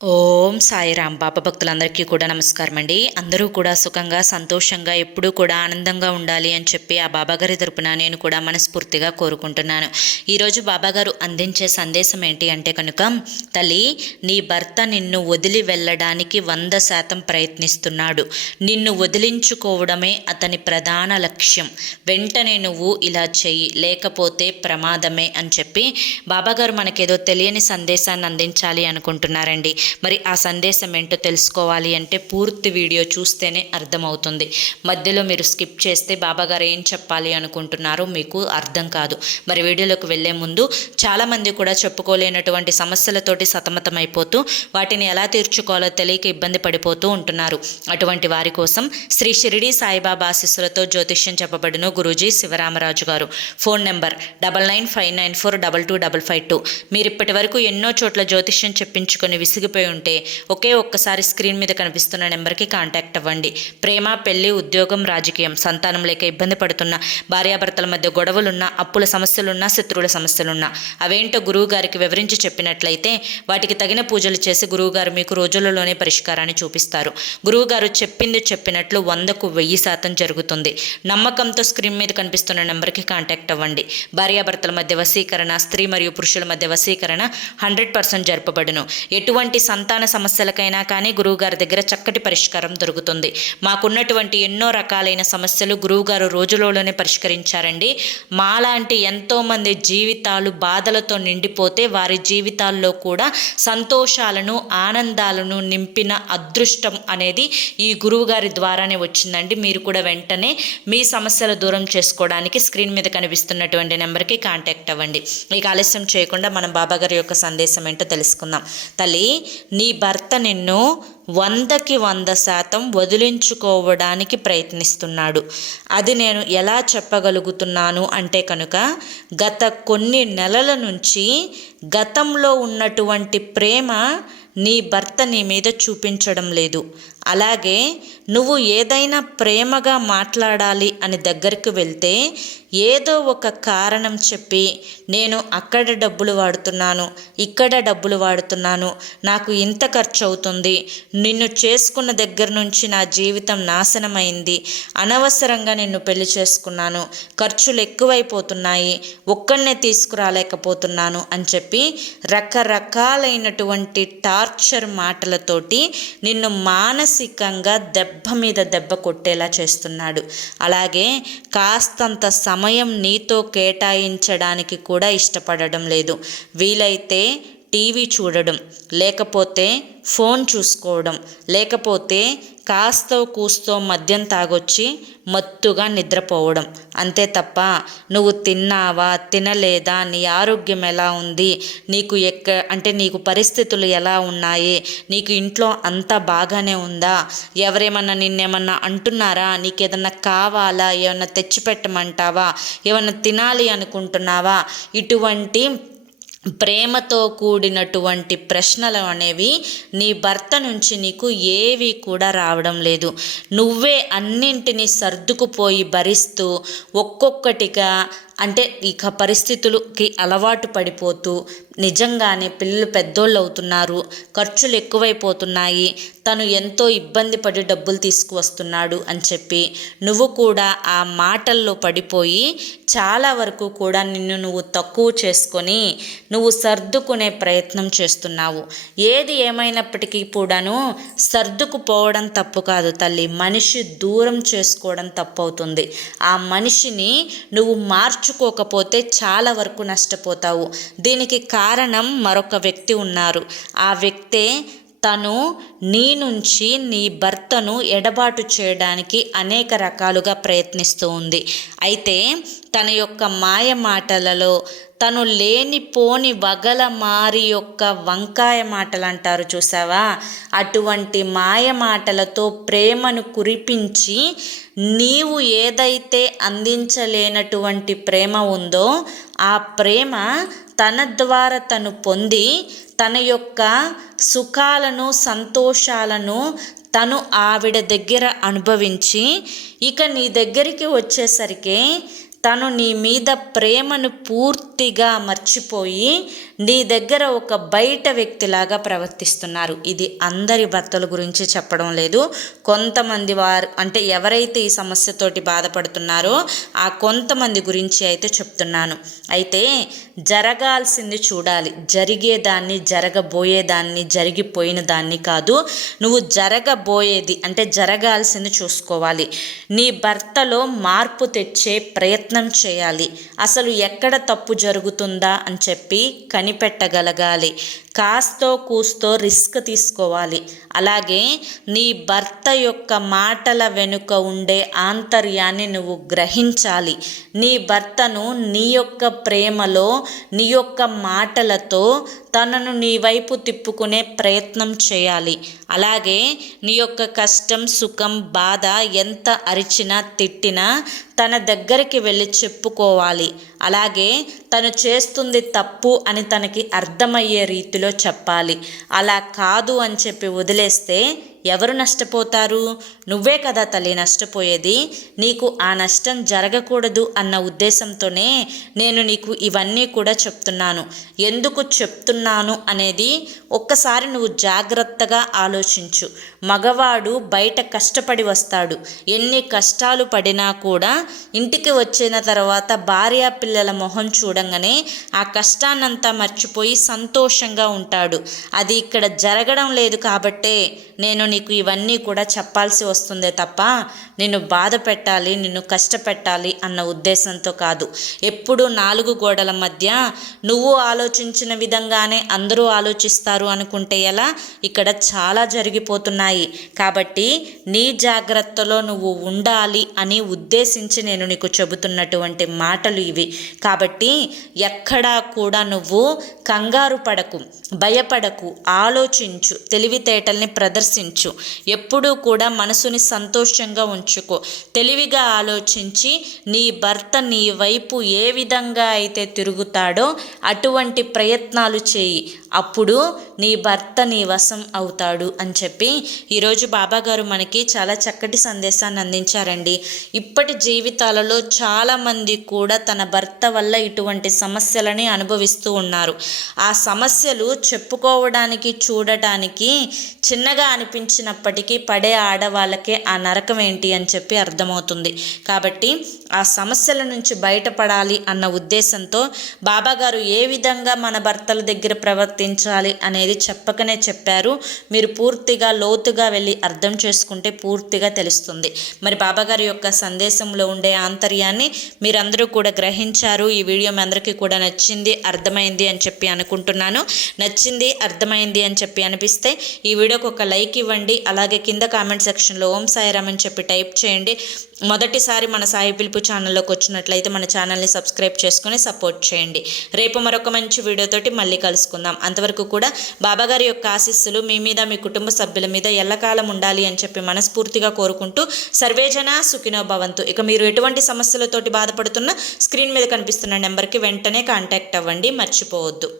ఓం సాయిరాం. బాబా భక్తులందరికీ కూడా నమస్కారం అండి. అందరూ కూడా సుఖంగా సంతోషంగా ఎప్పుడూ కూడా ఆనందంగా ఉండాలి అని చెప్పి ఆ బాబాగారి తరపున నేను కూడా మనస్ఫూర్తిగా కోరుకుంటున్నాను. ఈరోజు బాబాగారు అందించే సందేశం ఏంటి అంటే కనుక, తల్లి, నీ భర్త నిన్ను వదిలి వెళ్ళడానికి 100% ప్రయత్నిస్తున్నాడు. నిన్ను వదిలించుకోవడమే అతని ప్రధాన లక్ష్యం. వెంటనే నువ్వు ఇలా చెయ్యి, లేకపోతే ప్రమాదమే అని చెప్పి బాబాగారు మనకేదో తెలియని సందేశాన్ని అందించాలి అనుకుంటున్నారండి. మరి ఆ సందేశం ఏంటో తెలుసుకోవాలి అంటే పూర్తి వీడియో చూస్తేనే అర్థమవుతుంది. మధ్యలో మీరు స్కిప్ చేస్తే బాబాగారు ఏం చెప్పాలి అనుకుంటున్నారో మీకు అర్థం కాదు. మరి వీడియోలోకి వెళ్లే ముందు చాలామంది కూడా చెప్పుకోలేనటువంటి సమస్యలతోటి సతమతమైపోతూ వాటిని ఎలా తీర్చుకోవాలో తెలియక ఇబ్బంది పడిపోతూ ఉంటున్నారు. అటువంటి వారి కోసం శ్రీ షిరిడి సాయిబాబా ఆశీస్సులతో జ్యోతిష్యం చెప్పబడును గురూజీ శివరామరాజు గారు. Phone number 9959422552. మీరు ఇప్పటి వరకు ఎన్నో చోట్ల జ్యోతిష్యం చెప్పించుకొని విసిగిపోయి ఉంటే ఒకే ఒక్కసారి స్క్రీన్ మీద కనిపిస్తున్న నెంబర్కి కాంటాక్ట్ అవ్వండి. ప్రేమ, పెళ్లి, ఉద్యోగం, రాజకీయం, సంతానం లేక ఇబ్బంది పడుతున్న, భార్యాభర్తల మధ్య గొడవలున్నా, అప్పుల సమస్యలున్నా, శత్రువుల సమస్యలున్నా అవేంటో గురువు గారికి వివరించి చెప్పినట్లయితే వాటికి తగిన పూజలు చేసి గురువుగారు మీకు రోజులలోనే పరిష్కారాన్ని చూపిస్తారు. గురువుగారు చెప్పింది చెప్పినట్లు 100కు 1000% జరుగుతుంది. నమ్మకంతో స్క్రీన్ మీద కనిపిస్తున్న నెంబర్కి కాంటాక్ట్ అవ్వండి. భార్యాభర్తల మధ్య వశీకరణ, స్త్రీ మరియు పురుషుల మధ్య వశీకరణ 100% జరపబడును. ఎటువంటి సంతాన సమస్యలకైనా కానీ గురువుగారి దగ్గర చక్కటి పరిష్కారం దొరుకుతుంది. మాకున్నటువంటి ఎన్నో రకాలైన సమస్యలు గురువుగారు రోజులోనే పరిష్కరించారండి. మాలాంటి ఎంతోమంది జీవితాలు బాధలతో నిండిపోతే వారి జీవితాల్లో కూడా సంతోషాలను, ఆనందాలను నింపిన అదృష్టం అనేది ఈ గురువుగారి ద్వారానే వచ్చిందండి. మీరు కూడా వెంటనే మీ సమస్యలు దూరం చేసుకోవడానికి స్క్రీన్ మీద కనిపిస్తున్నటువంటి నెంబర్కి కాంటాక్ట్ అవ్వండి. మీకు ఆలస్యం చేయకుండా మనం బాబాగారి యొక్క సందేశం ఏంటో తెలుసుకుందాం. తల్లి, నీ భర్త నిన్ను 100కి 100% వదిలించుకోవడానికి ప్రయత్నిస్తున్నాడు. అది నేను ఎలా చెప్పగలుగుతున్నాను అంటే కనుక, గత కొన్ని నెలల నుంచి గతంలో ఉన్నటువంటి ప్రేమ నీ భర్త నీ మీద చూపించడం లేదు. అలాగే నువ్వు ఏదైనా ప్రేమగా మాట్లాడాలి అని దగ్గరికి వెళ్తే ఏదో ఒక కారణం చెప్పి, నేను అక్కడ డబ్బులు వాడుతున్నాను, ఇక్కడ డబ్బులు వాడుతున్నాను, నాకు ఇంత ఖర్చు అవుతుంది, నిన్ను చేసుకున్న దగ్గర నుంచి నా జీవితం నాశనమైంది, అనవసరంగా నిన్ను పెళ్లి చేసుకున్నాను, ఖర్చులు ఎక్కువైపోతున్నాయి, ఒక్కడనే తీసుకురాలేకపోతున్నాను అని చెప్పి రకరకాలైనటువంటి టార్చర్ మాటలతోటి నిన్ను మానసికంగా దెబ్బ మీద దెబ్బ కొట్టేలా చేస్తున్నాడు. అలాగే కాస్తంత సమయం నీతో కేటాయించడానికి కూడా ఇష్టపడడం లేదు. వీలైతే టీవీ చూడడం, లేకపోతే ఫోన్ చూసుకోవడం, లేకపోతే కాస్తో కూస్తో మద్యం తాగొచ్చి మత్తుగా నిద్రపోవడం. అంతే తప్ప నువ్వు తిన్నావా, తినలేదా, నీ ఆరోగ్యం ఎలా ఉంది, నీకు నీకు పరిస్థితులు ఎలా ఉన్నాయి, నీకు ఇంట్లో అంతా బాగానే ఉందా, ఎవరేమన్నా నిన్నేమన్నా అంటున్నారా, నీకేదన్నా కావాలా, ఏమన్నా తెచ్చిపెట్టమంటావా, ఏమన్నా తినాలి అనుకుంటున్నావా, ఇటువంటి ప్రేమతో కూడినటువంటి ప్రశ్నలు అనేవి నీ భర్త నుంచి నీకు ఏవి కూడా రావడం లేదు. నువ్వే అన్నింటినీ సర్దుకుపోయి భరిస్తూ ఒక్కొక్కటిగా ఇక పరిస్థితులకి అలవాటు పడిపోతూ నిజంగానే పిల్లలు పెద్దోళ్ళు అవుతున్నారు, ఖర్చులు ఎక్కువైపోతున్నాయి, తను ఎంతో ఇబ్బంది పడి డబ్బులు తీసుకువస్తున్నాడు అని చెప్పి నువ్వు కూడా ఆ మాటల్లో పడిపోయి చాలా వరకు కూడా నిన్ను నువ్వు తక్కువ చేసుకొని నువ్వు సర్దుకునే ప్రయత్నం చేస్తున్నావు. ఏది ఏమైనప్పటికీ కూడాను సర్దుకుపోవడం తప్పు కాదు తల్లి, మనిషి దూరం చేసుకోవడం తప్పు అవుతుంది. ఆ మనిషిని నువ్వు మార్చుకోకపోతే చాలా వరకు నష్టపోతావు. దీనికి కారణం మరొక వ్యక్తి ఉన్నారు. ఆ వ్యక్తే తను నీ నుంచి నీ భర్తను ఎడబాటు చేయడానికి అనేక రకాలుగా ప్రయత్నిస్తూ ఉంది. అయితే తన యొక్క మాయ మాటలలో తను లేనిపోని వగల మారి యొక్క వంకాయ మాటలు అంటారు చూసావా, అటువంటి మాయ మాటలతో ప్రేమను కురిపించి నీవు ఏదైతే అందించలేనటువంటి ప్రేమ ఉందో ఆ ప్రేమ తన ద్వారా తను పొంది తన యొక్క సుఖాలను, సంతోషాలను తను ఆవిడ దగ్గర అనుభవించి ఇక నీ దగ్గరికి వచ్చేసరికి తను నీ మీద ప్రేమను పూర్తిగా మర్చిపోయి నీ దగ్గర ఒక బయట వ్యక్తిలాగా ప్రవర్తిస్తున్నారు. ఇది అందరి భర్తల గురించి చెప్పడం లేదు, కొంతమంది వారు అంటే ఎవరైతే ఈ సమస్యతోటి బాధపడుతున్నారో ఆ కొంతమంది గురించి అయితే చెప్తున్నాను. అయితే జరగాల్సింది చూడాలి, జరిగేదాన్ని, జరగబోయేదాన్ని, జరిగిపోయిన దాన్ని కాదు. నువ్వు జరగబోయేది అంటే జరగాల్సింది చూసుకోవాలి. నీ భర్తలో మార్పు తెచ్చే ప్రయత్నం చేయాలి. అసలు ఎక్కడ తప్పు జరుగుతుందా అని చెప్పి కనిపెట్టగలగాలి. కాస్తో కూస్తో రిస్క్ తీసుకోవాలి. అలాగే నీ భర్త యొక్క మాటల వెనుక ఉండే ఆంతర్యాన్ని నువ్వు గ్రహించాలి. నీ భర్తను నీ యొక్క ప్రేమలో, నీ యొక్క మాటలతో తనను నీ వైపు తిప్పుకునే ప్రయత్నం చేయాలి. అలాగే నీ యొక్క కష్టం, సుఖం, బాధ ఎంత అరిచినా తిట్టినా తన దగ్గరికి వెళ్ళి చెప్పుకోవాలి. అలాగే తను చేస్తుంది తప్పు అని తనకి అర్థమయ్యే రీతిలో చెప్పాలి. అలా కాదు అని చెప్పి వదిలేస్తే ఎవరు నష్టపోతారు? నువ్వే కదా తల్లి నష్టపోయేది. నీకు ఆ నష్టం జరగకూడదు అన్న ఉద్దేశంతోనే నేను నీకు ఇవన్నీ కూడా చెప్తున్నాను. ఎందుకు చెప్తున్నాను అనేది ఒక్కసారి నువ్వు జాగ్రత్తగా ఆలోచించు. మగవాడు బయట కష్టపడి వస్తాడు, ఎన్ని కష్టాలు పడినా కూడా ఇంటికి వచ్చిన తర్వాత భార్య పిల్లల మొహం చూడంగానే ఆ కష్టాన్నంతా మర్చిపోయి సంతోషంగా ఉంటాడు. అది ఇక్కడ జరగడం లేదు కాబట్టే నేను నీకు ఇవన్నీ కూడా చెప్పాల్సి వస్తుందే తప్ప నిన్ను బాధ పెట్టాలి, నిన్ను కష్టపెట్టాలి అన్న ఉద్దేశంతో కాదు. ఎప్పుడు 4 గోడల మధ్య నువ్వు ఆలోచించిన విధంగానే అందరూ ఆలోచిస్తారు అనుకుంటే ఎలా? ఇక్కడ చాలా జరిగిపోతున్నాయి. కాబట్టి నీ జాగ్రత్తలో నువ్వు ఉండాలి అని ఉద్దేశించి నేను నీకు చెబుతున్నటువంటి మాటలు ఇవి. కాబట్టి ఎక్కడా కూడా నువ్వు కంగారు పడకు, భయపడకు, ఆలోచించు, తెలివితేటల్ని ప్రదర్శించు. ఎప్పుడూ కూడా మనసుని సంతోషంగా ఉంచుకో. తెలివిగా ఆలోచించి నీ భర్త నీ వైపు ఏ విధంగా అయితే తిరుగుతాడో అటువంటి ప్రయత్నాలు చేయి. అప్పుడు నీ భర్త నీ వశం అవుతాడు అని చెప్పి ఈరోజు బాబాగారు మనకి చాలా చక్కటి సందేశాన్ని అందించారండి. ఇప్పటి జీవితాలలో చాలామంది కూడా తన భర్త వల్ల ఇటువంటి సమస్యలని అనుభవిస్తూ ఉన్నారు. ఆ సమస్యలు చెప్పుకోవడానికి, చూడటానికి చిన్నగా అనిపించినప్పటికీ పడే ఆడవాళ్ళకే ఆ నరకం ఏంటి అని చెప్పి అర్థమవుతుంది. కాబట్టి ఆ సమస్యల నుంచి బయటపడాలి అన్న ఉద్దేశంతో బాబాగారు ఏ విధంగా మన భర్తల దగ్గర ప్రవర్తించాలి అనేది చెప్పకనే చెప్పారు. మీరు పూర్తిగా లోతుగా వెళ్ళి అర్థం చేసుకుంటే పూర్తిగా తెలుస్తుంది. మరి బాబాగారి యొక్క సందేశంలో ఉండే ఆంతర్యాన్ని మీరందరూ కూడా గ్రహించారు. ఈ వీడియో మీ అందరికీ కూడా నచ్చింది, అర్థమైంది అని చెప్పి అనుకుంటున్నాను. నచ్చింది, అర్థమైంది అని చెప్పి అనిపిస్తే ఈ వీడియోకి ఒక లైక్ ఇవ్వండి. అలాగే కింద కామెంట్ సెక్షన్లో ఓం సాయిరామ్ అని చెప్పి టైప్ చేయండి. మొదటిసారి మన సాయి పిలుపు ఛానల్లోకి వచ్చినట్లయితే మన ఛానల్ని సబ్స్క్రైబ్ చేసుకుని సపోర్ట్ చేయండి. రేపు మరొక మంచి వీడియోతోటి మళ్ళీ కలుసుకుందాం. అంతవరకు కూడా బాబాగారి యొక్క ఆశీస్సులు మీ మీద, మీ కుటుంబ సభ్యుల మీద ఎల్లకాలం ఉండాలి అని చెప్పి మనస్ఫూర్తిగా కోరుకుంటూ సర్వేజన సుఖినో భవంతు. ఇక మీరు ఎటువంటి సమస్యలతోటి బాధపడుతున్నా స్క్రీన్ మీద కనిపిస్తున్న నెంబర్కి వెంటనే కాంటాక్ట్ అవ్వండి, మర్చిపోవద్దు.